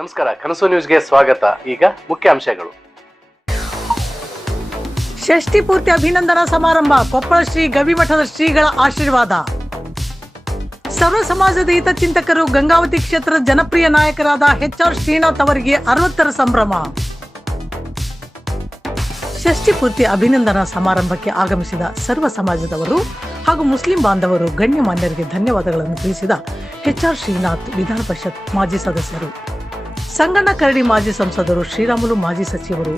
ನಮಸ್ಕಾರ, ಕನಸು ನ್ಯೂಸ್ಗೆ ಸ್ವಾಗತ. ಈಗ ಮುಖ್ಯಾಂಶಗಳು. ಷಷ್ಠಿ ಪೂರ್ತಿ ಅಭಿನಂದನಾ ಸಮಾರಂಭ. ಕೊಪ್ಪಳ ಶ್ರೀ ಗವಿಮಠದ ಶ್ರೀಗಳ ಆಶೀರ್ವಾದ. ಸರ್ವ ಸಮಾಜದ ಹಿತಚಿಂತಕರು ಗಂಗಾವತಿ ಕ್ಷೇತ್ರದ ಜನಪ್ರಿಯ ನಾಯಕರಾದ HR ಶ್ರೀನಾಥ್ ಅವರಿಗೆ 60ರ ಸಂಭ್ರಮ. ಷಷ್ಠಿ ಪೂರ್ತಿ ಅಭಿನಂದನಾ ಸಮಾರಂಭಕ್ಕೆ ಆಗಮಿಸಿದ ಸರ್ವ ಸಮಾಜದವರು ಹಾಗೂ ಮುಸ್ಲಿಂ ಬಾಂಧವರು ಗಣ್ಯಮಾನ್ಯರಿಗೆ ಧನ್ಯವಾದಗಳನ್ನು ತಿಳಿಸಿದ HR ಶ್ರೀನಾಥ್, ವಿಧಾನ ಪರಿಷತ್ ಮಾಜಿ ಸದಸ್ಯರು, ಸಂಗಣ್ಣ ಕರಡಿ ಮಾಜಿ ಸಂಸದರು, ಶ್ರೀರಾಮುಲು ಮಾಜಿ ಸಚಿವರು,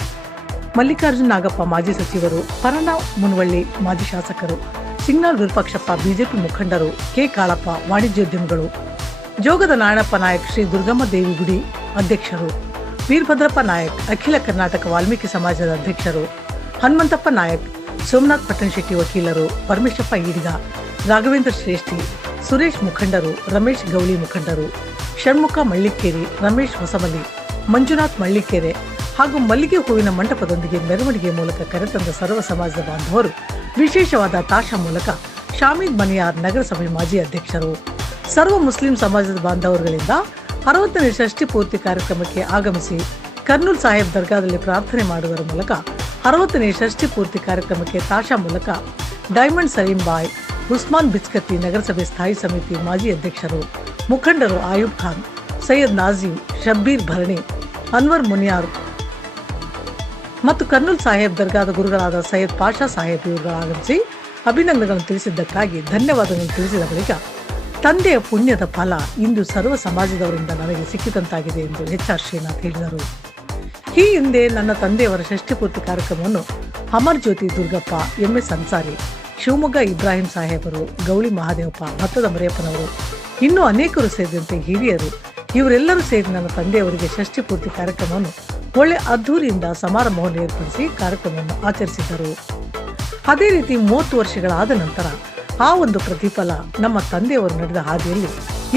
ಮಲ್ಲಿಕಾರ್ಜುನ್ ನಾಗಪ್ಪ ಮಾಜಿ ಸಚಿವರು, ಪರಣ ಮುನವಳ್ಳಿ ಮಾಜಿ ಶಾಸಕರು, ಸಿಂಗ್ನಾಳ್ ವಿರೂಪಾಕ್ಷಪ್ಪ ಬಿಜೆಪಿ ಮುಖಂಡರು, ಕೆ ಕಾಳಪ್ಪ ವಾಣಿಜ್ಯೋದ್ಯಮಿಗಳು, ಜೋಗದ ನಾರಾಯಣಪ್ಪ ನಾಯಕ್ ಶ್ರೀ ದುರ್ಗಮ್ಮ ದೇವಿ ಗುಡಿ ಅಧ್ಯಕ್ಷರು, ವೀರಭದ್ರಪ್ಪ ನಾಯಕ್ ಅಖಿಲ ಕರ್ನಾಟಕ ವಾಲ್ಮೀಕಿ ಸಮಾಜದ ಅಧ್ಯಕ್ಷರು, ಹನುಮಂತಪ್ಪ ನಾಯಕ್, ಸೋಮನಾಥ್ ಪಟ್ಟಣಶೆಟ್ಟಿ ವಕೀಲರು, ಪರಮೇಶಪ್ಪ ಈಡಿಗ, ರಾಘವೇಂದ್ರ ಶ್ರೇಷ್ಠಿ, ಸುರೇಶ್ ಮುಖಂಡರು, ರಮೇಶ್ ಗೌಳಿ ಮುಖಂಡರು, ಷಣ್ಮುಖ ಮಳ್ಳಿಕೇರಿ, ರಮೇಶ್ ಹೊಸಮಲ್ಲಿ, ಮಂಜುನಾಥ್ ಮಳ್ಳಿಕೆರೆ ಹಾಗೂ ಮಲ್ಲಿಗೆ ಹೂವಿನ ಮಂಟಪದೊಂದಿಗೆ ಮೆರವಣಿಗೆ ಮೂಲಕ ಕರೆತಂದ ಸರ್ವ ಸಮಾಜದ ಬಾಂಧವರು ವಿಶೇಷವಾದ ತಾಷಾ ಮೂಲಕ ಶಾಮೀದ್ ಮನಿಯಾರ್ ನಗರಸಭೆ ಮಾಜಿ ಅಧ್ಯಕ್ಷರು, ಸರ್ವ ಮುಸ್ಲಿಂ ಸಮಾಜದ ಬಾಂಧವರುಗಳಿಂದ 60ನೇ ಷಷ್ಠಿ ಪೂರ್ತಿ ಕಾರ್ಯಕ್ರಮಕ್ಕೆ ಆಗಮಿಸಿ ಕರ್ನೂಲ್ ಸಾಹೇಬ್ ದರ್ಗಾದಲ್ಲಿ ಪ್ರಾರ್ಥನೆ ಮಾಡುವುದರ ಮೂಲಕ 60ನೇ ಷಷ್ಠಿ ಪೂರ್ತಿ ಕಾರ್ಯಕ್ರಮಕ್ಕೆ ತಾಷಾ ಮೂಲಕ ಡೈಮಂಡ್ ಸಲೀಂ ಬಾಯ್, ಉಸ್ಮಾನ್ ಬಿಚ್ಕತ್ತಿ ನಗರಸಭೆ ಸ್ಥಾಯಿ ಸಮಿತಿ ಮಾಜಿ ಅಧ್ಯಕ್ಷರು, ಮುಖಂಡರು ಆಯೂಬ್ ಖಾನ್, ಸೈಯದ್ ನಾಜೀಮ್, ಶಬ್ಬೀರ್ ಭರಣಿ, ಅನ್ವರ್ ಮುನಿಯಾರ್ ಮತ್ತು ಕರ್ನೂಲ್ ಸಾಹೇಬ್ ದರ್ಗಾದ ಗುರುಗಳಾದ ಸೈಯದ್ ಪಾಷಾ ಸಾಹೇಬ್ ಇವರುಗಳು ಆಗಮಿಸಿ ಅಭಿನಂದನೆಗಳನ್ನು ತಿಳಿಸಿದ್ದಕ್ಕಾಗಿ ಧನ್ಯವಾದಗಳನ್ನು ತಿಳಿಸಿದ ಬಳಿಕ ತಂದೆಯ ಪುಣ್ಯದ ಫಲ ಇಂದು ಸರ್ವ ಸಮಾಜದವರಿಂದ ನನಗೆ ಸಿಕ್ಕಿದಂತಾಗಿದೆ ಎಂದು HR ಶ್ರೀನಾಥ್ ಹೇಳಿದರು. ಈ ಹಿಂದೆ ನನ್ನ ತಂದೆಯವರ ಷಷ್ಠಿ ಪೂರ್ತಿ ಕಾರ್ಯಕ್ರಮವನ್ನು ಅಮರ್ ಜ್ಯೋತಿ ದುರ್ಗಪ್ಪ, MS ಅನ್ಸಾರಿ, ಶಿವಮೊಗ್ಗ ಇಬ್ರಾಹಿಂ ಸಾಹೇಬರು, ಗೌಳಿ ಮಹಾದೇವಪ್ಪ, ಭತ್ತದ ಮರಿಯಪ್ಪನವರು, ಇನ್ನೂ ಅನೇಕರು ಸೇರಿದಂತೆ ಹಿರಿಯರು ಇವರೆಲ್ಲರೂ ಸೇರಿ ನನ್ನ ತಂದೆಯವರಿಗೆ ಷಷ್ಠಿ ಪೂರ್ತಿ ಕಾರ್ಯಕ್ರಮವನ್ನು ಒಳ್ಳೆ ಅದ್ಧೂರಿಯಿಂದ ಸಮಾರಂಭವನ್ನು ಏರ್ಪಡಿಸಿ ಕಾರ್ಯಕ್ರಮವನ್ನು ಆಚರಿಸಿದ್ದರು. ಅದೇ ರೀತಿ 30 ವರ್ಷಗಳಾದ ನಂತರ ಆ ಒಂದು ಪ್ರತಿಫಲ ನಮ್ಮ ತಂದೆಯವರು ನಡೆದ ಹಾದಿಯಲ್ಲಿ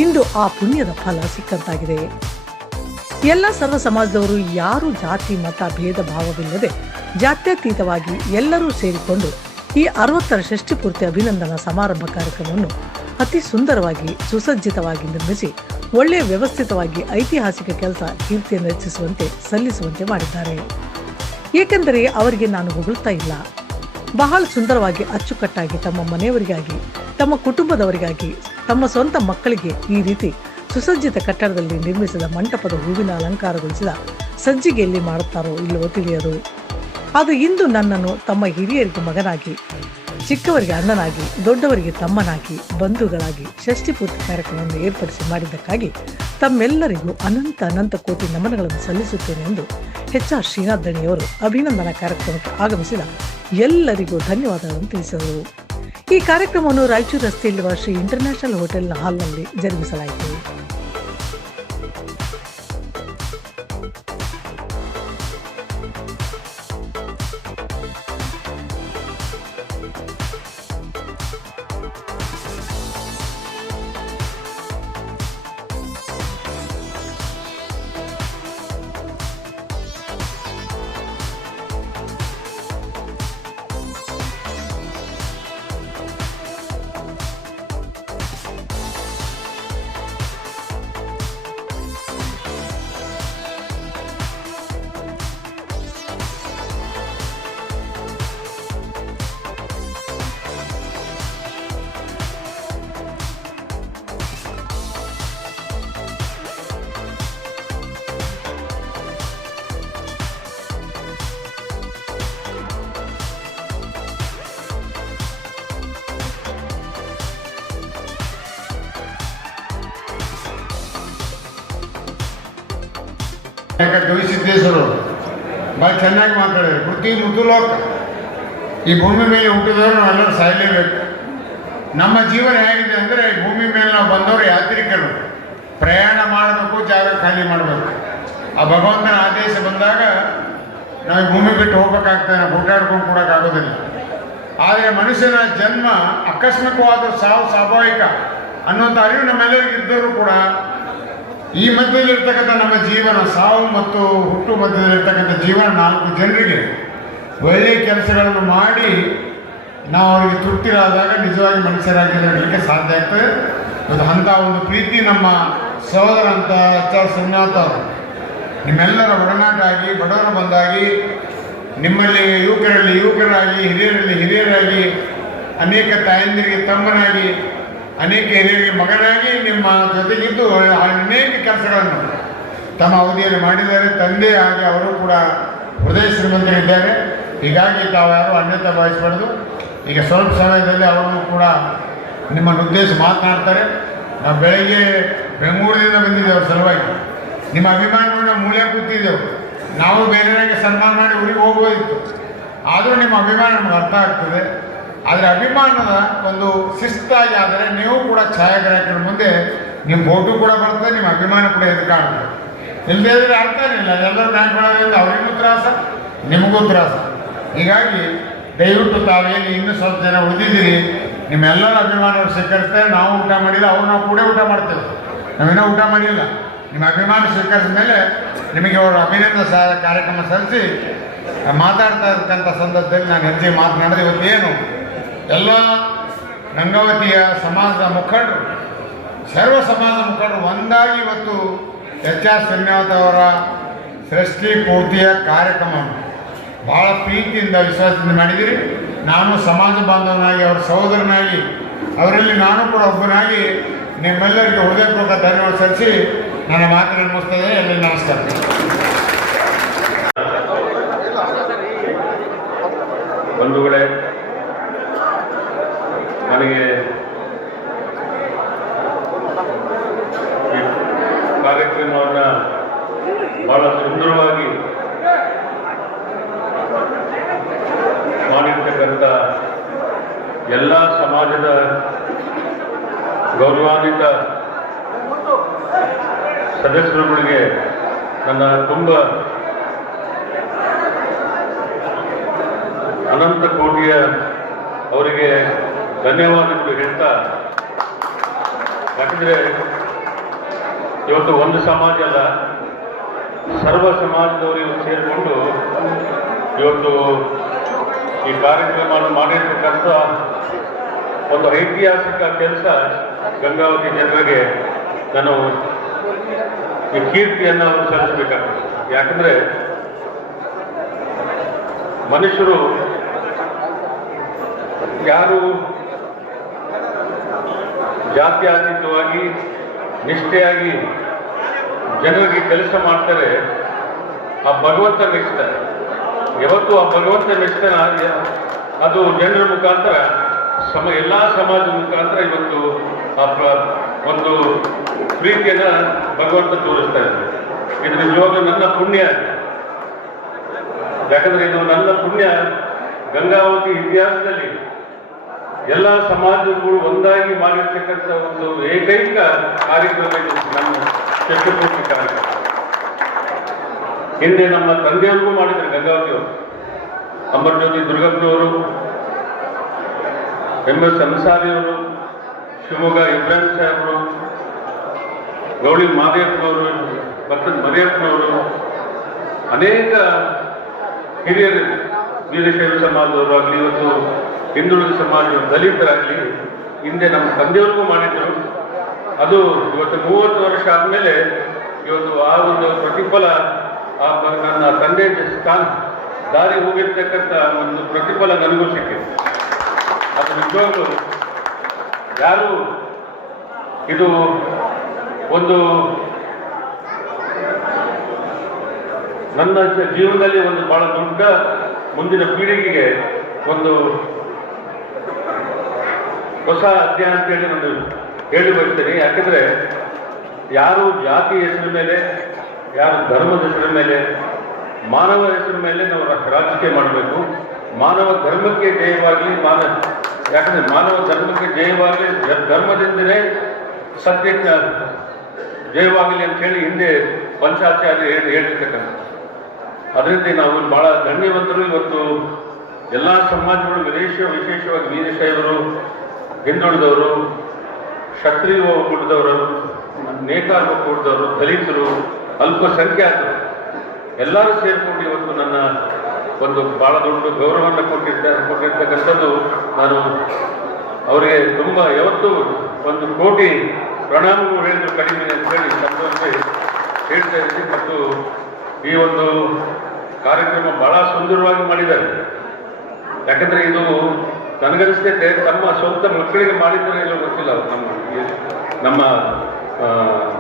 ಇಂದು ಆ ಪುಣ್ಯದ ಫಲ ಸಿಕ್ಕಂತಾಗಿದೆ. ಎಲ್ಲ ಸರ್ವ ಸಮಾಜದವರು ಯಾರು ಜಾತಿ ಮತ ಭೇದ ಭಾವವಿಲ್ಲದೆ ಜಾತ್ಯತೀತವಾಗಿ ಎಲ್ಲರೂ ಸೇರಿಕೊಂಡು ಈ 60ರ ಷಷ್ಠಿ ಪೂರ್ತಿ ಅಭಿನಂದನಾ ಸಮಾರಂಭ ಕಾರ್ಯಕ್ರಮವನ್ನು ಅತಿ ಸುಂದರವಾಗಿ ಸುಸಜ್ಜಿತವಾಗಿ ನಿರ್ಮಿಸಿ ಒಳ್ಳೆಯ ವ್ಯವಸ್ಥಿತವಾಗಿ ಐತಿಹಾಸಿಕ ಕೆಲಸ ಕೀರ್ತಿಯನ್ನು ಹೆಚ್ಚಿಸುವಂತೆ ಸಲ್ಲಿಸುವಂತೆ ಮಾಡಿದ್ದಾರೆ. ಏಕೆಂದರೆ ಅವರಿಗೆ ನಾನು ಹೊಗಳ್ತಾ ಇಲ್ಲ, ಬಹಳ ಸುಂದರವಾಗಿ ಅಚ್ಚುಕಟ್ಟಾಗಿ ತಮ್ಮ ಮನೆಯವರಿಗಾಗಿ, ತಮ್ಮ ಕುಟುಂಬದವರಿಗಾಗಿ, ತಮ್ಮ ಸ್ವಂತ ಮಕ್ಕಳಿಗೆ ಈ ರೀತಿ ಸುಸಜ್ಜಿತ ಕಟ್ಟಡದಲ್ಲಿ ನಿರ್ಮಿಸಿದ ಮಂಟಪದ ಹೂವಿನ ಅಲಂಕಾರಗೊಳಿಸಿದ ಸಜ್ಜಿಗೆಯಲ್ಲಿ ಮಾಡುತ್ತಾರೋ ಇಲ್ಲವೋ ತಿಳಿಯದು. ಅದು ಇಂದು ನನ್ನನ್ನು ತಮ್ಮ ಹಿರಿಯರಿಗೆ ಮಗನಾಗಿ, ಚಿಕ್ಕವರಿಗೆ ಅಣ್ಣನಾಗಿ, ದೊಡ್ಡವರಿಗೆ ತಮ್ಮನಾಗಿ, ಬಂಧುಗಳಾಗಿ ಷಷ್ಠಿ ಪೂರ್ತಿ ಕಾರ್ಯಕ್ರಮವನ್ನು ಏರ್ಪಡಿಸಿ ಮಾಡಿದ್ದಕ್ಕಾಗಿ ತಮ್ಮೆಲ್ಲರಿಗೂ ಅನಂತ ಕೋಟಿ ನಮನಗಳನ್ನು ಸಲ್ಲಿಸುತ್ತೇನೆ ಎಂದು HR ಶ್ರೀನಾಥ್ ದಣಿಯವರು ಅಭಿನಂದನಾ ಕಾರ್ಯಕ್ರಮಕ್ಕೆ ಆಗಮಿಸಿದ ಎಲ್ಲರಿಗೂ ಧನ್ಯವಾದಗಳನ್ನು ತಿಳಿಸಿದರು. ಈ ಕಾರ್ಯಕ್ರಮವನ್ನು ರಾಯಚೂರು ರಸ್ತೆಯಲ್ಲಿರುವ ಶ್ರೀ ಇಂಟರ್ನ್ಯಾಷನಲ್ ಹೋಟೆಲ್ನ ಹಾಲ್ನಲ್ಲಿ ಜರುಗಿಸಲಾಯಿತು. ಗವಿಸಿದ್ದೇಶ್ವರು ಭಾಳ ಚೆನ್ನಾಗಿ ಮಾತಾಡಿದ್ರು. ಪೃಥ್ವಿ ಮೃದುಲೋಕ, ಈ ಭೂಮಿ ಮೇಲೆ ಹುಟ್ಟಿದವರು ನಾವೆಲ್ಲರೂ ಸಾಯಲೇಬೇಕು. ನಮ್ಮ ಜೀವನ ಹೇಗಿದೆ ಅಂದರೆ, ಭೂಮಿ ಮೇಲೆ ನಾವು ಬಂದವರು ಯಾತ್ರಿಕರು, ಪ್ರಯಾಣ ಮಾಡಬೇಕು, ಜಾಗ ಖಾಲಿ ಮಾಡಬೇಕು. ಆ ಭಗವಂತನ ಆದೇಶ ಬಂದಾಗ ನಾವು ಭೂಮಿ ಬಿಟ್ಟು ಹೋಗ್ಬೇಕಾಗ್ತದೆ, ನಾವು ಓಡಾಡ್ಕೊಂಡು ಕೊಡೋಕ್ಕಾಗೋದಿಲ್ಲ. ಆದರೆ ಮನುಷ್ಯನ ಜನ್ಮ ಆಕಸ್ಮಿಕವಾದ ಸಾವು ಸ್ವಾಭಾವಿಕ ಅನ್ನುವಂಥ ಅರಿವು ನಮ್ಮೆಲ್ಲರಿಗೂ ಇದ್ದರೂ ಕೂಡ ಈ ಮಧ್ಯದಲ್ಲಿರ್ತಕ್ಕಂಥ ನಮ್ಮ ಜೀವನ, ಸಾವು ಮತ್ತು ಹುಟ್ಟು ಮಧ್ಯದಲ್ಲಿರ್ತಕ್ಕಂಥ ಜೀವನ 4 ಜನರಿಗೆ ಒಳ್ಳೆಯ ಕೆಲಸಗಳನ್ನು ಮಾಡಿ ನಾವು ಅವರಿಗೆ ತೃಪ್ತಿರಾದಾಗ ನಿಜವಾಗಿ ಮನುಷ್ಯರಾಗಿ ನಡಲಿಕ್ಕೆ ಸಾಧ್ಯ ಆಗ್ತದೆ. ಅಂಥ ಒಂದು ಪ್ರೀತಿ ನಮ್ಮ ಸಹೋದರ ಅಂತ HR ಶ್ರೀನಾಥ್ ಅವರು ನಿಮ್ಮೆಲ್ಲರ ಒಡನಾಟ ಆಗಿ ಬಡವರು ಬಂದಾಗಿ ನಿಮ್ಮಲ್ಲಿ ಯುವಕರಲ್ಲಿ ಯುವಕರಾಗಿ ಹಿರಿಯರಲ್ಲಿ ಹಿರಿಯರಾಗಿ ಅನೇಕ ತಾಯಂದಿರಿಗೆ ತಮ್ಮನಾಗಿ ಅನೇಕ ಹಿರಿಯರಿಗೆ ಮಗನಾಗಿ ನಿಮ್ಮ ಜೊತೆಗಿದ್ದು ಅನೇಕ ಕೆಲಸಗಳನ್ನು ತಮ್ಮ ಅವಧಿಯಲ್ಲಿ ಮಾಡಿದ್ದಾರೆ. ತಂದೆ ಆಗಿ ಅವರು ಕೂಡ ಹೃದಯ ಶ್ರೀಮಂತರಿದ್ದಾರೆ. ಹೀಗಾಗಿ ತಾವ್ಯಾರು ಅನ್ಯತಾ ಭಾವಿಸಬಾರ್ದು. ಈಗ ಸ್ವಲ್ಪ ಸಮಯದಲ್ಲಿ ಅವರನ್ನು ಕೂಡ ನಿಮ್ಮನ್ನು ಉದ್ದೇಶ ಮಾತನಾಡ್ತಾರೆ. ನಾವು ಬೆಳಗ್ಗೆ ಬೆಂಗಳೂರಿನಿಂದ ಬಂದಿದ್ದೇವೆ ಸಲುವಾಗಿ ನಿಮ್ಮ ಅಭಿಮಾನವನ್ನು ಮೂಲೆ ಕೂತಿದ್ದೆವು. ನಾವು ಬೇರೆಯವರಿಗೆ ಸನ್ಮಾನ ಮಾಡಿ ಊರಿಗೆ ಹೋಗ್ಬೋದಿತ್ತು. ಆದರೂ ನಿಮ್ಮ ಅಭಿಮಾನ ನಮ್ಗೆ ಅರ್ಥ ಆಗ್ತದೆ. ಆದರೆ ಅಭಿಮಾನದ ಒಂದು ಶಿಸ್ತಾಗಿ ಆದರೆ ನೀವು ಕೂಡ ಛಾಯಾಗ್ರಾಹಕರ ಮುಂದೆ ನಿಮ್ಮ ಫೋಟೋ ಕೂಡ ಬರ್ತದೆ, ನಿಮ್ಮ ಅಭಿಮಾನ ಕೂಡ ಎದ್ದು ಕಾಣ್ತದೆ. ಇಲ್ಲದೇ ಇದ್ರೆ ಅರ್ಥ ಇಲ್ಲ. ಎಲ್ಲರೂ ಬ್ಯಾಂಕ್ ಮಾಡೋದ್ರಿಂದ ಅವರಿಗೂ ತ್ರಾಸ, ನಿಮಗೂ ತ್ರಾಸ. ಹೀಗಾಗಿ ದಯವಿಟ್ಟು ತಾವೇನು ಇನ್ನೂ ಸ್ವಲ್ಪ ಜನ ಉಳಿದಿದ್ದೀರಿ, ನಿಮ್ಮೆಲ್ಲರ ಅಭಿಮಾನವನ್ನು ಸ್ವೀಕರಿಸ್ತಾರೆ. ನಾವು ಊಟ ಮಾಡಿಲ್ಲ, ಅವ್ರು ನಾವು ಕೂಡ ಊಟ ಮಾಡ್ತೇವೆ. ನಾವಿನ್ನೂ ಊಟ ಮಾಡಿಲ್ಲ. ನಿಮ್ಮ ಅಭಿಮಾನ ಸ್ವೀಕರಿಸಿದ ಮೇಲೆ ನಿಮಗೆ ಅವರು ಅಭಿನಂದನೆ ಕಾರ್ಯಕ್ರಮ ಸಲ್ಲಿಸಿ ಮಾತಾಡ್ತಾ ಇರ್ತಕ್ಕಂಥ ಸಂದರ್ಭದಲ್ಲಿ ನಾನು ಹೆಚ್ಚಿಗೆ ಮಾತನಾಡಿದೆ. ಇವತ್ತೇನು ಎಲ್ಲ ಗಂಗಾವತಿಯ ಸಮಾಜದ ಮುಖಂಡರು, ಸರ್ವ ಸಮಾಜದ ಮುಖಂಡರು ಒಂದಾಗಿ ಇವತ್ತು ಎಚ್ ಆರ್ ಶ್ರೀನಿವಾಸ್ ಅವರ ಸೃಷ್ಟಿ ಪೂರ್ತಿಯ ಕಾರ್ಯಕ್ರಮವನ್ನು ಭಾಳ ಪ್ರೀತಿಯಿಂದ ವಿಶ್ವಾಸದಿಂದ ಮಾಡಿದ್ದೀರಿ. ನಾನು ಸಮಾಜ ಬಾಂಧವನಾಗಿ ಅವರ ಸಹೋದರನಾಗಿ ಅವರಲ್ಲಿ ನಾನು ಕೂಡ ಒಬ್ಬನಾಗಿ ನಿಮ್ಮೆಲ್ಲರಿಗೂ ಹೃದಯಪೂರ್ವಕ ಧನ್ಯವಾದ ಸಲ್ಲಿಸಿ ನನ್ನ ಮಾತನ್ನು ಮುಗಿಸ್ತದೆ. ಎಲ್ಲರಿಗೂ ನಮಸ್ಕಾರ. ಬಂಧುಗಳೇ, ನನಗೆ ಈ ಕಾರ್ಯಕ್ರಮವನ್ನು ಬಹಳ ಸುಂದರವಾಗಿ ಮಾಡಿರ್ತಕ್ಕಂಥ ಎಲ್ಲ ಸಮಾಜದ ಗೌರವಾನ್ವಿತ ಸದಸ್ಯರುಗಳಿಗೆ ನನ್ನ ತುಂಬ ಅನಂತ ಕೋಟಿಯ ಅವರಿಗೆ ಧನ್ಯವಾದಗಳು ಹೇಳ್ತಾ, ಯಾಕಂದರೆ ಇವತ್ತು ಒಂದು ಸಮಾಜ ಅಲ್ಲ, ಸರ್ವ ಸಮಾಜದವರು ಸೇರಿಕೊಂಡು ಇವತ್ತು ಈ ಕಾರ್ಯಕ್ರಮವನ್ನು ಮಾಡಿರ್ತಕ್ಕಂಥ ಒಂದು ಐತಿಹಾಸಿಕ ಕೆಲಸ ಗಂಗಾವತಿ ಜನರಿಗೆ ನಾನು ಈ ಕೀರ್ತಿಯನ್ನು ಅವರು ಸಲ್ಲಿಸಬೇಕಾಗ್ತದೆ. ಯಾಕಂದರೆ ಮನುಷ್ಯರು ಯಾರು ಜಾತ್ಯಾತೀತವಾಗಿ ನಿಷ್ಠೆಯಾಗಿ ಜನರಿಗೆ ಕೆಲಸ ಮಾಡ್ತಾರೆ, ಆ ಭಗವಂತ ಮೆಚ್ತಾರೆ. ಯಾವತ್ತೂ ಆ ಭಗವಂತ ಮೆಚ್ತಾನ ಅದು ಜನರ ಮುಖಾಂತರ ಎಲ್ಲ ಸಮಾಜದ ಮುಖಾಂತರ ಇವತ್ತು ಆ ಒಂದು ಪ್ರೀತಿಯನ್ನು ಭಗವಂತ ತೋರಿಸ್ತಾ ಇದ್ದಾರೆ. ಇದು ನಿಜವಾಗ ನನ್ನ ಪುಣ್ಯ. ಯಾಕಂದ್ರೆ ಇದು ನನ್ನ ಪುಣ್ಯ. ಗಂಗಾವತಿ ಇತಿಹಾಸದಲ್ಲಿ ಎಲ್ಲ ಸಮಾಜಗಳು ಒಂದಾಗಿ ಮಾಡಿರ್ತಕ್ಕಂಥ ಒಂದು ಏಕೈಕ ಕಾರ್ಯಕ್ರಮ ಇದು ನಮ್ಮ ಚಕ್ರಪೂರ್ತಿ ಕಾರ್ಯಕ್ರಮ. ಹಿಂದೆ ನಮ್ಮ ತಂದೆಯವ್ರಿಗೂ ಮಾಡಿದ್ದಾರೆ ಗಂಗಾವತಿಯವರು. ಅಮರಜ್ಯೋತಿ ದುರ್ಗಪ್ಪನವರು, MS ಅನ್ಸಾರಿಯವರು, ಶಿವಮೊಗ್ಗ ಇಬ್ರಾಹಿಂ ಸಾಹೇಬರು, ಗೌಳಿ ಮಾದೇವನವರು, ಭಕ್ತದ ಮರಿಯಪ್ಪನವರು, ಅನೇಕ ಹಿರಿಯರು ವೀರಶೈವ ಸಮಾಜದವರು ಆಗಲಿ, ಇವತ್ತು ಹಿಂದುಳಿದ ಸಮಾಜದ ದಲಿತರಾಗಲಿ ಹಿಂದೆ ನಮ್ಮ ತಂದೆಯವ್ರಿಗೂ ಮಾಡಿದ್ರು. ಅದು ಇವತ್ತು 30 ವರ್ಷ ಆದಮೇಲೆ ಇವತ್ತು ಆ ಒಂದು ಪ್ರತಿಫಲ ನನ್ನ ತಂದೆ ಸ್ಥಾನ ದಾರಿ ಹೋಗಿರ್ತಕ್ಕಂಥ ಒಂದು ಪ್ರತಿಫಲ ನನಗೂ ಸಿಕ್ಕಿದೆ. ಅದು ನಿಜವಾಗ್ಲೂ ಯಾರು ಇದು ಒಂದು ನನ್ನ ಜೀವನದಲ್ಲಿ ಒಂದು ಬಹಳ ದೊಡ್ಡ ಮುಂದಿನ ಪೀಳಿಗೆಗೆ ಒಂದು ಹೊಸ ಅಧ್ಯಾಯ ಅಂತೇಳಿ ನಾನು ಹೇಳಿ ಬರ್ತೇನೆ. ಯಾಕೆಂದರೆ ಯಾರು ಜಾತಿ ಹೆಸರ ಮೇಲೆ, ಯಾರು ಧರ್ಮದ ಹೆಸರ ಮೇಲೆ, ಮಾನವ ಹೆಸರ ಮೇಲೆ ನಾವು ರಾಜಕೀಯ ಮಾಡಬೇಕು. ಮಾನವ ಧರ್ಮಕ್ಕೆ ಜಯವಾಗಲಿ, ಯಾಕಂದರೆ ಮಾನವ ಧರ್ಮಕ್ಕೆ ಜಯವಾಗಲಿ, ಧರ್ಮದಿಂದಲೇ ಸತ್ಯಕ್ಕೆ ಜಯವಾಗಲಿ ಅಂತ ಹೇಳಿ ಹಿಂದೆ ಪಂಚಾಚಾರ್ಯ ಹೇಳಿರ್ತಕ್ಕಂಥ. ಅದರಿಂದ ನಾವು ಬಹಳ ಧನ್ಯವಂತರು. ಇವತ್ತು ಎಲ್ಲ ಸಮಾಜಗಳು ವಿಶೇಷವಾಗಿ ವೀರಶೈವರು, ಹಿಂದುಳಿದವರು, ಕ್ಷತ್ರಿಯ ಒಕ್ಕೂಟದವರು, ನೇಕಾರ ಒಕ್ಕೂಟದವರು, ದಲಿತರು, ಅಲ್ಪಸಂಖ್ಯಾತರು ಎಲ್ಲರೂ ಸೇರಿಕೊಂಡು ಇವತ್ತು ನನ್ನ ಒಂದು ಬಹಳ ದೊಡ್ಡ ಗೌರವವನ್ನು ಕೊಟ್ಟಿರ್ತಕ್ಕಂಥದ್ದು. ನಾನು ಅವರಿಗೆ ತುಂಬ ಯಾವತ್ತೂ 1 ಕೋಟಿ ಪ್ರಣಾಮಗಳು ಹೇಳಿದ್ರು ಕಡಿಮೆ ಅಂತ ಹೇಳಿ ಸಂತೋಷ ಹೇಳ್ತಾ ಇದ್ದೀನಿ. ಮತ್ತು ಈ ಒಂದು ಕಾರ್ಯಕ್ರಮ ಬಹಳ ಸುಂದರವಾಗಿ ಮಾಡಿದ್ದಾರೆ. ಯಾಕಂದ್ರೆ ಇದು ನನಗನ್ನಿಸ್ತೈತೆ ತಮ್ಮ ಸ್ವಂತ ಮಕ್ಕಳಿಗೆ ಮಾಡಿದ್ರೆ ಇಲ್ಲ ಗೊತ್ತಿಲ್ಲ. ನಮ್ಮ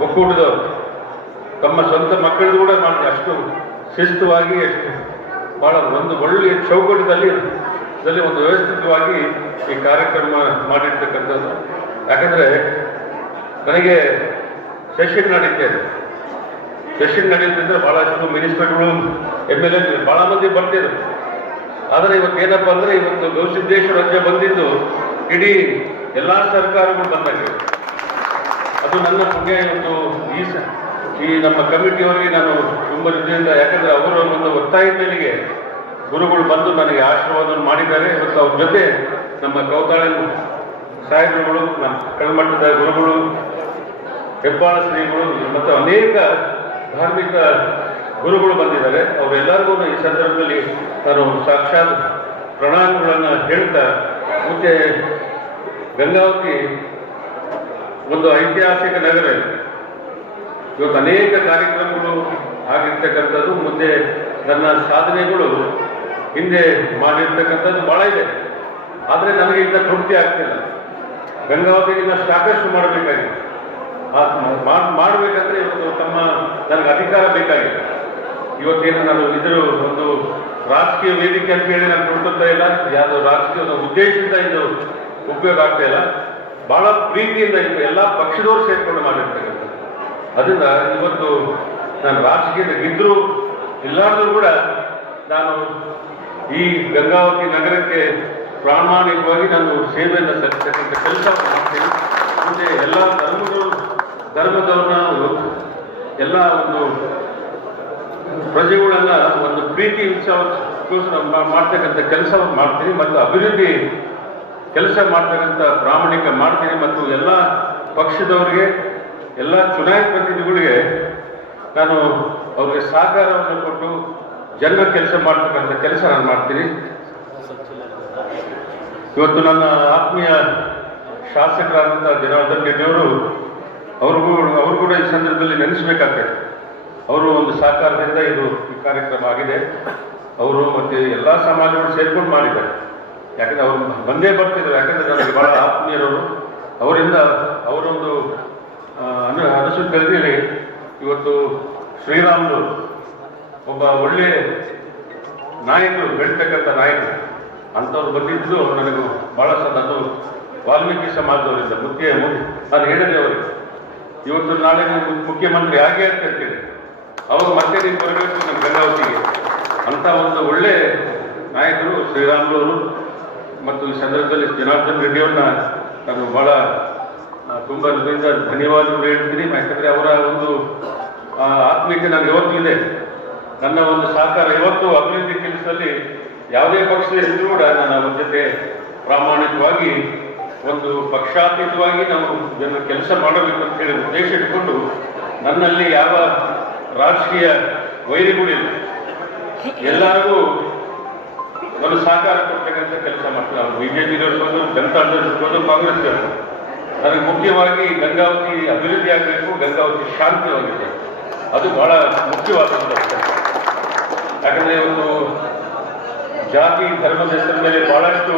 ಒಕ್ಕೂಟದವರು ತಮ್ಮ ಸ್ವಂತ ಮಕ್ಕಳಿಗೂ ಕೂಡ ಮಾಡಿ ಅಷ್ಟು ಶಿಸ್ತುವಾಗಿ ಎಷ್ಟು ಬಹಳ ಒಂದು ಒಳ್ಳೆಯ ಚೌಕಟ್ಟದಲ್ಲಿ ಒಂದು ವ್ಯವಸ್ಥಿತವಾಗಿ ಈ ಕಾರ್ಯಕ್ರಮ ಮಾಡಿರ್ತಕ್ಕಂಥದ್ದು. ಯಾಕಂದ್ರೆ ನನಗೆ ಸೆಷನ್ ನಡೀತಿದೆ. ಸೆಷನ್ ನಡೆಯುತ್ತಿದ್ದರೆ ಬಹಳಷ್ಟು ಮಿನಿಸ್ಟರ್ಗಳು MLA ಬಹಳ ಮಂದಿ ಬರ್ತಿದ್ರು. ಆದರೆ ಇವತ್ತೇನಪ್ಪ ಅಂದರೆ ಇವತ್ತು ಗವಿಸಿದ್ದೇಶ್ವರ ರಜೆ ಬಂದಿದ್ದು ಇಡೀ ಎಲ್ಲ ಸರ್ಕಾರಗಳು ಬಂದಾಗೆ. ಅದು ನನ್ನ ಪುಣ್ಯ. ಇವತ್ತು ಈ ನಮ್ಮ ಕಮಿಟಿಯವರಿಗೆ ನಾನು ತುಂಬ ಹೃದಯದಿಂದ, ಯಾಕಂದರೆ ಅವರ ಒಂದು ಒತ್ತಾಯದ ಮೇಲೆಗೆ ಗುರುಗಳು ಬಂದು ನನಗೆ ಆಶೀರ್ವಾದವನ್ನು ಮಾಡಿದ್ದಾರೆ. ಇವತ್ತು ಅವ್ರ ಜೊತೆ ನಮ್ಮ ಕೌತಾಳ ಸಾಹೇಬರುಗಳು, ನಮ್ಮ ಕೆಳಮಟ್ಟದ ಗುರುಗಳು, ಹೆಬ್ಬಾಳ ಶ್ರೀಗಳು ಮತ್ತು ಅನೇಕ ಧಾರ್ಮಿಕ ಗುರುಗಳು ಬಂದಿದ್ದಾರೆ. ಅವರೆಲ್ಲರಿಗೂ ಈ ಸಂದರ್ಭದಲ್ಲಿ ನಾನು ಸಾಕ್ಷಾತ್ ಪ್ರಣಾಮಗಳನ್ನು ಹೇಳ್ತಾ, ಮುಂದೆ ಗಂಗಾವತಿ ಒಂದು ಐತಿಹಾಸಿಕ ನಗರ. ಇವತ್ತು ಅನೇಕ ಕಾರ್ಯಕ್ರಮಗಳು ಆಗಿರ್ತಕ್ಕಂಥದ್ದು, ಮುಂದೆ ನನ್ನ ಸಾಧನೆಗಳು ಹಿಂದೆ ಮಾಡಿರ್ತಕ್ಕಂಥದ್ದು ಭಾಳ ಇದೆ. ಆದರೆ ನನಗೆ ಇಂಥ ತೃಪ್ತಿ ಆಗ್ತಿಲ್ಲ. ಗಂಗಾವತಿಗಿನ್ನ ಸಾಕಷ್ಟು ಮಾಡಬೇಕಾಗಿದೆ. ಮಾಡಬೇಕಂದ್ರೆ ಇವತ್ತು ನನಗೆ ಅಧಿಕಾರ ಬೇಕಾಗಿದೆ. ಇವತ್ತೇನು ನಾನು ಇದ್ರ ಒಂದು ರಾಜಕೀಯ ವೇದಿಕೆ ಅಂತ ಹೇಳಿ ನಾನು ಕೊಡ್ತಾ ಇಲ್ಲ. ಯಾವುದೋ ರಾಜಕೀಯದ ಉದ್ದೇಶದಿಂದ ಇದು ಉಪಯೋಗ ಆಗ್ತಾ ಇಲ್ಲ. ಬಹಳ ಪ್ರೀತಿಯಿಂದ ಎಲ್ಲ ಪಕ್ಷದವರು ಸೇರ್ಕೊಂಡು ಮಾಡಿರ್ತಕ್ಕಂಥ. ಅದರಿಂದ ಇವತ್ತು ನಾನು ರಾಜಕೀಯದ ಇದ್ರೂ ಇಲ್ಲಾದ್ರೂ ಕೂಡ ನಾನು ಈ ಗಂಗಾವತಿ ನಗರಕ್ಕೆ ಪ್ರಾಮಾಣಿಕವಾಗಿ ನಾನು ಸೇವೆಯನ್ನು ಸಲ್ಲಿಸತಕ್ಕಂಥ ಕೆಲಸ ಮಾಡ್ತೀನಿ. ಮುಂದೆ ಎಲ್ಲ ಧರ್ಮದವ್ರನ್ನ ಎಲ್ಲ ಒಂದು ಪ್ರಜೆಗಳೆಲ್ಲ ಒಂದು ಪ್ರೀತಿ ಉತ್ಸವಕ್ಕೋಸ್ಕರ ಮಾಡ್ತಕ್ಕಂಥ ಕೆಲಸವನ್ನು ಮಾಡ್ತೀನಿ ಮತ್ತು ಅಭಿವೃದ್ಧಿ ಕೆಲಸ ಮಾಡ್ತಕ್ಕಂಥ ಪ್ರಾಮಾಣಿಕ ಮಾಡ್ತೀನಿ. ಮತ್ತು ಎಲ್ಲ ಪಕ್ಷದವರಿಗೆ, ಎಲ್ಲ ಚುನಾಯಿತ ಪ್ರತಿನಿಧಿಗಳಿಗೆ ನಾನು ಅವ್ರಿಗೆ ಸಹಕಾರವನ್ನು ಕೊಟ್ಟು ಜನ ಕೆಲಸ ಮಾಡ್ತಕ್ಕಂಥ ಕೆಲಸ ನಾನು ಮಾಡ್ತೀನಿ. ಇವತ್ತು ನನ್ನ ಆತ್ಮೀಯ ಶಾಸಕರಾದಂಥ ಜನಾರ್ದನ್ ರೆಡ್ಡಿಯವರು ಅವರು ಕೂಡ ಈ ಸಂದರ್ಭದಲ್ಲಿ ನೆನೆಸಬೇಕಾಗ್ತದೆ. ಅವರು ಒಂದು ಸಹಕಾರದಿಂದ ಈ ಕಾರ್ಯಕ್ರಮ ಆಗಿದೆ. ಅವರು ಮತ್ತು ಎಲ್ಲ ಸಮಾಜಗಳು ಸೇರ್ಕೊಂಡು ಮಾಡಿದ್ದಾರೆ. ಯಾಕಂದರೆ ಅವರು ಬಂದೇ ಬರ್ತಿದ್ರು. ಯಾಕಂದರೆ ನನಗೆ ಭಾಳ ಆತ್ಮೀಯರವರು. ಅವರಿಂದ ಅವರೊಂದು ಅನುಸೂಚನೆಯಲ್ಲಿ ಇವತ್ತು ಶ್ರೀರಾಮುಲು ಒಬ್ಬ ಒಳ್ಳೆ ನಾಯಕರು, ಬೆಳೀತಕ್ಕಂಥ ನಾಯಕರು ಅಂಥವ್ರು ಬಂದಿದ್ದು ನನಗೂ ಭಾಳ ಅದು ವಾಲ್ಮೀಕಿ ಸಮಾಜದವರಿಂದ ನಾನು ಹೇಳಿದೆ ಅವರಿಗೆ, ಇವತ್ತು ನಾಳೆ ಮುಖ್ಯಮಂತ್ರಿ ಆಗೇ ಅಂತ ಹೇಳ್ತೀನಿ. ಅವರು ಮತ್ತೆ ನೀವು ಬರಬೇಕು ನಮ್ಮ ಗಂಗಾವತಿಗೆ ಅಂತ ಒಂದು ಒಳ್ಳೆ ನಾಯಕರು ಶ್ರೀರಾಮುಲು. ಮತ್ತು ಈ ಸಂದರ್ಭದಲ್ಲಿ ಜನಾರ್ದನ್ ರೆಡ್ಡಿಯವ್ರನ್ನ ನಾನು ಭಾಳ ತುಂಬ ಹೃದಯದಿಂದ ಧನ್ಯವಾದಗಳು ಹೇಳ್ತೀನಿ. ಯಾಕಂದರೆ ಅವರ ಒಂದು ಆತ್ಮೀಯತೆ ನನಗೆ ಯಾವತ್ತೂ ಇದೆ. ನನ್ನ ಒಂದು ಸಹಕಾರ ಯಾವತ್ತೂ ಅಭಿವೃದ್ಧಿ ಕೆಲಸದಲ್ಲಿ ಯಾವುದೇ ಪಕ್ಷದಲ್ಲಿದ್ದರೂ ಕೂಡ ನಾನು ಅವ್ರ ಜೊತೆ ಪ್ರಾಮಾಣಿಕವಾಗಿ ಒಂದು ಪಕ್ಷಾತೀತವಾಗಿ ನಾವು ಜನರ ಕೆಲಸ ಮಾಡಬೇಕು ಅಂತ ಹೇಳಿ ಉದ್ದೇಶ ಇಟ್ಕೊಂಡು ನನ್ನಲ್ಲಿ ಯಾವ ರಾಜಕೀಯ ವೈರಿಗಳಿಲ್ಲ, ಎಲ್ಲರಿಗೂ ಒಂದು ಸಹಕಾರ ಕೊಡ್ತಕ್ಕಂಥ ಕೆಲಸ ಮಾಡ್ತಾರೆ. ಅವರು BJP ಇರ್ಬೋದು, ಜನತಾದಳ ಇರ್ಬೋದು, ಕಾಂಗ್ರೆಸ್ ಇರ್ಬೋದು. ನನಗೆ ಮುಖ್ಯವಾಗಿ ಗಂಗಾವತಿ ಅಭಿವೃದ್ಧಿ ಆಗಬೇಕು, ಗಂಗಾವತಿ ಶಾಂತಿಯಾಗಿದೆ. ಅದು ಬಹಳ ಮುಖ್ಯವಾದಂಥ. ಯಾಕಂದರೆ ಒಂದು ಜಾತಿ ಧರ್ಮದ ಹೆಸರ ಮೇಲೆ ಬಹಳಷ್ಟು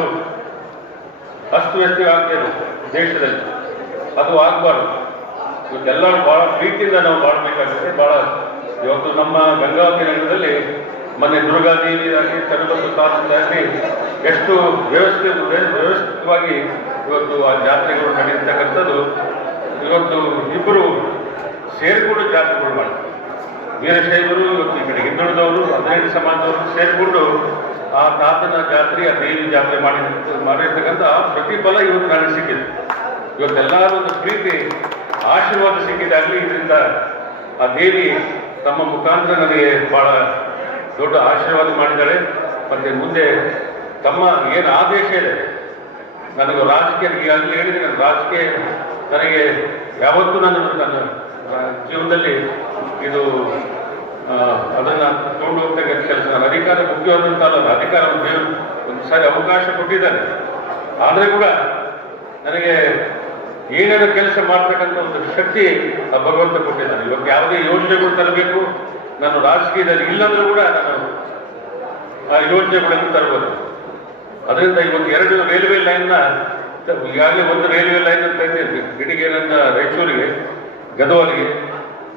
ಅಸ್ತವ್ಯಸ್ತವಾಗ್ತಿದೆ ದೇಶದಲ್ಲಿ. ಅದು ಆಗಬಾರ್ದು. ಇವತ್ತೆಲ್ಲರೂ ಭಾಳ ಪ್ರೀತಿಯಿಂದ ನಾವು ಮಾಡಬೇಕಾಗುತ್ತೆ. ಭಾಳ ಇವತ್ತು ನಮ್ಮ ಗಂಗಾವತಿ ನಗರದಲ್ಲಿ ಮೊನ್ನೆ ದುರ್ಗಾದೇವಿ ಆಗಲಿ, ಕನಕಬಸವ ತಾಲೂಕಾಗಲಿ ಎಷ್ಟು ವ್ಯವಸ್ಥಿತವಾಗಿ ಇವತ್ತು ಆ ಜಾತ್ರೆಗಳು ನಡೆಯತಕ್ಕಂಥದ್ದು. ಇವತ್ತು ಇಬ್ಬರು ಸೇರಿಕೊಂಡು ಜಾತ್ರೆಗಳು ಮಾಡ್ತಾರೆ. ವೀರಶೈವರು, ಇವತ್ತು ಈ ಕಡೆ ಹಿಂದುಳಿದವರು, 15 ಸಮಾಜದವರು ಸೇರಿಕೊಂಡು ಆ ತಾತನ ಜಾತ್ರೆ, ಆ ದೇವಿ ಜಾತ್ರೆ ಮಾಡಿರ್ತಕ್ಕಂಥ ಪ್ರತಿಫಲ ಇವತ್ತು ನನಗೆ ಸಿಕ್ಕಿದೆ. ಇವತ್ತೆಲ್ಲರೂ ಒಂದು ಪ್ರೀತಿ ಆಶೀರ್ವಾದ ಸಿಕ್ಕಿದಾಗಲಿ ಇದರಿಂದ ಆ ದೇವಿ ತಮ್ಮ ಮುಖಾಂತರ ನನಗೆ ಭಾಳ ದೊಡ್ಡ ಆಶೀರ್ವಾದ ಮಾಡಿದ್ದಾಳೆ. ಮತ್ತು ಮುಂದೆ ತಮ್ಮ ಏನು ಆದೇಶ ಇದೆ ನನಗೆ ರಾಜಕೀಯ ಈಗಾಗಲೇ ಹೇಳಿದೆ. ನನ್ನ ರಾಜಕೀಯ ನನಗೆ ಯಾವತ್ತೂ ನನ್ನ ಜೀವನದಲ್ಲಿ ಇದು ಅದನ್ನು ತಗೊಂಡು ಹೋಗ್ತಕ್ಕಂಥ ಕೆಲಸ. ನನ್ನ ಅಧಿಕಾರ ಮುಖ್ಯವಾದಂತಲ್ಲ, ಅಧಿಕಾರ ಒಂದು ಸಾರಿ ಅವಕಾಶ ಕೊಟ್ಟಿದ್ದಾರೆ. ಆದರೆ ಕೂಡ ನನಗೆ ಏನೇನು ಕೆಲಸ ಮಾಡ್ತಕ್ಕಂಥ ಒಂದು ಶಕ್ತಿ ಆ ಭಗವಂತ ಕೊಟ್ಟಿದ್ದಾನೆ. ಇವತ್ತು ಯಾವುದೇ ಯೋಜನೆಗಳು ತರಬೇಕು, ನಾನು ರಾಜಕೀಯದಲ್ಲಿ ಇಲ್ಲಂದ್ರೂ ಕೂಡ ನಾನು ಆ ಯೋಜನೆಗಳನ್ನು ತರಬಹುದು. ಅದರಿಂದ ಇವತ್ತು 2 ರೈಲ್ವೆ ಲೈನ್ನ, ಈಗಾಗಲೇ ಒಂದು ರೈಲ್ವೆ ಲೈನ್ ಅಂತ ಇದ್ದೇವೆ, ಗಿಡಿಗೇರಿಂದ ರಾಯಚೂರಿಗೆ, ಗದವರಿಗೆ,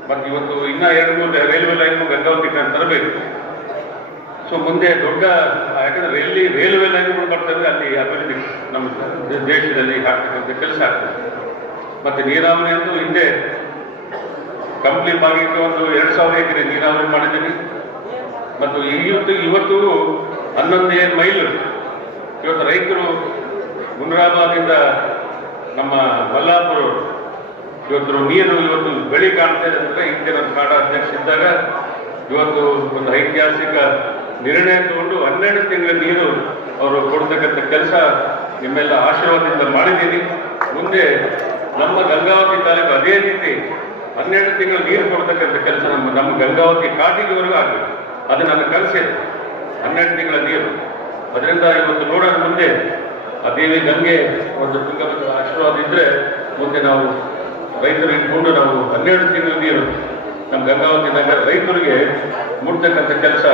ಮತ್ತು ಇವತ್ತು ಇನ್ನೂ 2-3 ರೈಲ್ವೆ ಲೈನ್ ಗಂಗಾವತಿಗೆ ತರಬೇಕು. ಸೊ ಮುಂದೆ ದೊಡ್ಡ, ಯಾಕಂದ್ರೆ ರೈಲ್ವೆ ಲೈನ್ಗಳು ಬರ್ತವೆ, ಅಲ್ಲಿ ಅಭಿವೃದ್ಧಿ ನಮ್ಮ ದೇಶದಲ್ಲಿ ಆಗ್ತಕ್ಕಂಥ ಕೆಲಸ ಆಗ್ತದೆ. ಮತ್ತು ನೀರಾವರಿ ಅಂತೂ ಹಿಂದೆ ಕಂಪ್ಲೀಟ್ ಆಗಿತ್ತು, ಒಂದು 2000 ಎಕರೆ ನೀರಾವರಿ ಮಾಡಿದ್ದೀನಿ. ಮತ್ತು ಇವತ್ತು 11 ಮೈಲು ಇವತ್ತು ರೈತರು ಮುನಿರಾಬಾದಿಂದ ನಮ್ಮ ಮಲ್ಲಾಪುರ ಇವತ್ತು ಬೆಳೆ ಕಾಣ್ತಾ ಇದೆ ಅಂದರೆ ಹಿಂದೆ ನಮ್ಮ ಕಾಡ ಅಧ್ಯಕ್ಷ ಇದ್ದಾಗ ಇವತ್ತು ಒಂದು ಐತಿಹಾಸಿಕ ನಿರ್ಣಯ ತಗೊಂಡು 12 ತಿಂಗಳ ನೀರು ಅವರು ಕೊಡ್ತಕ್ಕಂಥ ಕೆಲಸ ನಿಮ್ಮೆಲ್ಲ ಆಶೀರ್ವಾದದಿಂದ ಮಾಡಿದ್ದೀನಿ. ಮುಂದೆ ನಮ್ಮ ಗಂಗಾವತಿ ತಾಲೂಕು ಅದೇ ರೀತಿ 12 ತಿಂಗಳು ನೀರು ಕೊಡ್ತಕ್ಕಂಥ ಕೆಲಸ ನಮ್ಮ ಗಂಗಾವತಿ ಕಾಟಿಗೆವರೆಗೂ ಆಗಬೇಕು. ಅದು ನನ್ನ ಕನಸಿದೆ, 12 ತಿಂಗಳ ನೀರು. ಅದರಿಂದ ಇವತ್ತು ನೋಡೋಣ, ಮುಂದೆ ಆ ದೇವಿ ಗಂಗೆ ಒಂದು ತುಂಗಭದ್ರಾ ಆಶೀರ್ವಾದ ಇದ್ದರೆ ಮುಂದೆ ನಾವು ರೈತರು ಇಟ್ಕೊಂಡು ನಾವು 12 ತಿಂಗಳ ನೀರು ನಮ್ಮ ಗಂಗಾವತಿ ನಗರ ರೈತರಿಗೆ ಮುಟ್ತಕ್ಕಂಥ ಕೆಲಸ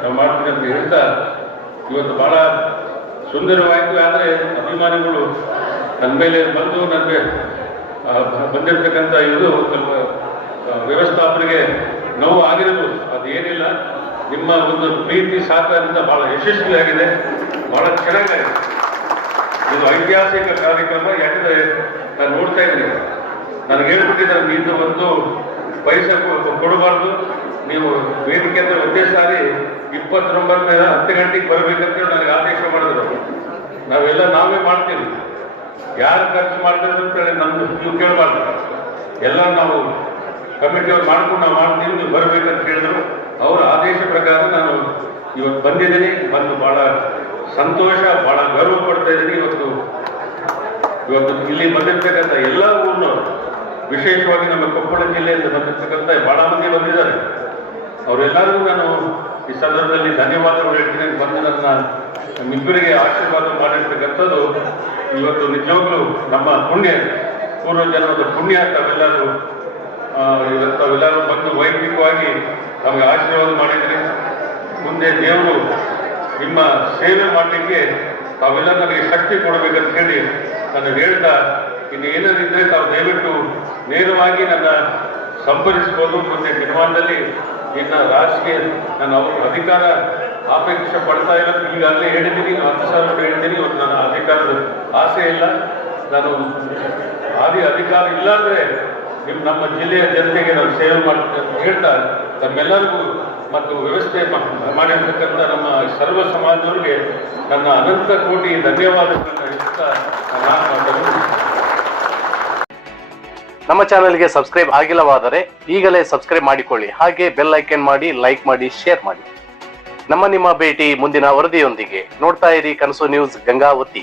ನಾವು ಮಾಡ್ತೀವಿ ಅಂತ ಹೇಳ್ತಾ, ಇವತ್ತು ಭಾಳ ಸುಂದರವಾಯಿತು. ಆದರೆ ಅಭಿಮಾನಿಗಳು ನನ್ನ ಮೇಲೆ ಬಂದು ನನಗೆ ಬಂದಿರತಕ್ಕಂಥ ಇದು ಸ್ವಲ್ಪ ವ್ಯವಸ್ಥಾಪನೆಗೆ ನೋವು ಆಗಿರ್ಬೋದು, ಅದೇನಿಲ್ಲ. ನಿಮ್ಮ ಒಂದು ಪ್ರೀತಿ ಸಹಕಾರದಿಂದ ಭಾಳ ಯಶಸ್ವಿಯಾಗಿದೆ, ಭಾಳ ಚೆನ್ನಾಗಿದೆ. ಇದು ಐತಿಹಾಸಿಕ ಕಾರ್ಯಕ್ರಮ. ಯಾಕಂದರೆ ನಾನು ನೋಡ್ತಾ ಇದ್ದೀನಿ, ನನಗೆ ಹೇಳ್ಬಿಟ್ಟಿದ್ದಾರೆ, ನೀನು ಒಂದು ಪೈಸೆ ಕೊಡಬಾರ್ದು, ನೀವು ವೇದಿಕೆ ಅಂದರೆ ಒಂದೇ ಸಾರಿ 29 10 ಗಂಟೆಗೆ ಬರಬೇಕಂತೇಳಿ ನನಗೆ ಆದೇಶ ಮಾಡಿದ್ರು. ನಾವೇ ಮಾಡ್ತೀವಿ, ಯಾರು ಖರ್ಚು ಮಾಡ್ತಾರೆ ಅಂತೇಳಿ ನಮ್ದು ನೀವು ಕೇಳಬಾರ್ದು, ಎಲ್ಲ ನಾವು ಕಮಿಟಿಯವ್ರು ಮಾಡ್ಕೊಂಡು ನಾವು ಮಾಡ್ತೀವಿ, ನೀವು ಬರಬೇಕಂತ ಹೇಳಿದ್ರು. ಅವರ ಆದೇಶ ಪ್ರಕಾರ ನಾನು ಇವತ್ತು ಬಂದಿದ್ದೀನಿ. ಬಂದು ಭಾಳ ಸಂತೋಷ, ಭಾಳ ಗರ್ವ ಪಡ್ತಾ ಇದ್ದೀನಿ. ಇವತ್ತು ಇಲ್ಲಿ ಬಂದಿರ್ತಕ್ಕಂಥ ಎಲ್ಲ ಊರಿನವರು, ವಿಶೇಷವಾಗಿ ನಮ್ಮ ಕೊಪ್ಪಳ ಜಿಲ್ಲೆಯಿಂದ ಬಂದಿರ್ತಕ್ಕಂಥ ಭಾಳ ಮಂದಿ ಬಂದಿದ್ದಾರೆ. ಅವರೆಲ್ಲರಿಗೂ ನಾನು ಈ ಸಂದರ್ಭದಲ್ಲಿ ಧನ್ಯವಾದಗಳು ಹೇಳ್ತೀನಿ. ಬಂದು ನಮ್ಮಿಬ್ಬರಿಗೆ ಆಶೀರ್ವಾದ ಮಾಡಿರ್ತಕ್ಕಂಥದ್ದು ಇವತ್ತು ನಿಜವಾಗ್ಲೂ ನಮ್ಮ ಪುಣ್ಯ, ಪೂರ್ವಜನ್ಮದ ಪುಣ್ಯ. ತಾವೆಲ್ಲರೂ ಬಂದು ವೈಯಕ್ತಿಕವಾಗಿ ನಮಗೆ ಆಶೀರ್ವಾದ ಮಾಡಿದ್ರಿ. ಮುಂದೆ ದೇವರು ನಿಮ್ಮ ಸೇವೆ ಮಾಡಲಿಕ್ಕೆ ತಾವೆಲ್ಲ ನನಗೆ ಶಕ್ತಿ ಕೊಡಬೇಕಂತ ಹೇಳಿ ನಾನು ಹೇಳ್ತಾ, ಇನ್ನು ಏನಾದಿದ್ದರೆ ತಾವು ದಯವಿಟ್ಟು ನೇರವಾಗಿ ನನ್ನ ಸಂಪರ್ಕಿಸ್ಬೋದು. ಮುಂದೆ ನಿರ್ಮಾಣದಲ್ಲಿ ಇನ್ನು ರಾಜಕೀಯ ನಾನು ಅವ್ರ ಅಧಿಕಾರ ಅಪೇಕ್ಷೆ ಪಡ್ತಾ ಇರೋದು ಈಗಾಗಲೇ ಹೇಳಿದ್ದೀನಿ, 10,000 ಹೇಳಿದ್ದೀನಿ. ಇವತ್ತು ನನ್ನ ಅಧಿಕಾರದ ಆಸೆ ಇಲ್ಲ. ನಾನು ಅಧಿಕಾರ ಇಲ್ಲಾಂದರೆ ನಮ್ಮ ಜಿಲ್ಲೆಯ ಜನತೆಗೆ ನಾನು ಸೇವೆ ಮಾಡ್ತೀನಿ ಅಂತ ಹೇಳ್ತಾ, ತಮ್ಮೆಲ್ಲರಿಗೂ ಮತ್ತು ವ್ಯವಸ್ಥೆ ಮಾಡಿರ್ತಕ್ಕಂಥ ನಮ್ಮ ಸರ್ವ ಸಮಾಜದವರಿಗೆ ನನ್ನ ಅನಂತ ಕೋಟಿ ಧನ್ಯವಾದಗಳನ್ನು ಹೇಳ್ತಾ ನಮ್ಮ ಚಾನೆಲ್ಗೆ ಸಬ್ಸ್ಕ್ರೈಬ್ ಆಗಿಲ್ಲವಾದರೆ ಈಗಲೇ ಸಬ್ಸ್ಕ್ರೈಬ್ ಮಾಡಿಕೊಳ್ಳಿ. ಹಾಗೆ ಬೆಲ್ ಐಕನ್ ಮಾಡಿ, ಲೈಕ್ ಮಾಡಿ, ಶೇರ್ ಮಾಡಿ. ನಿಮ್ಮ ಭೇಟಿ ಮುಂದಿನ ವರದಿಯೊಂದಿಗೆ. ನೋಡ್ತಾ ಇರಿ ಕನಸು ನ್ಯೂಸ್ ಗಂಗಾವತಿ.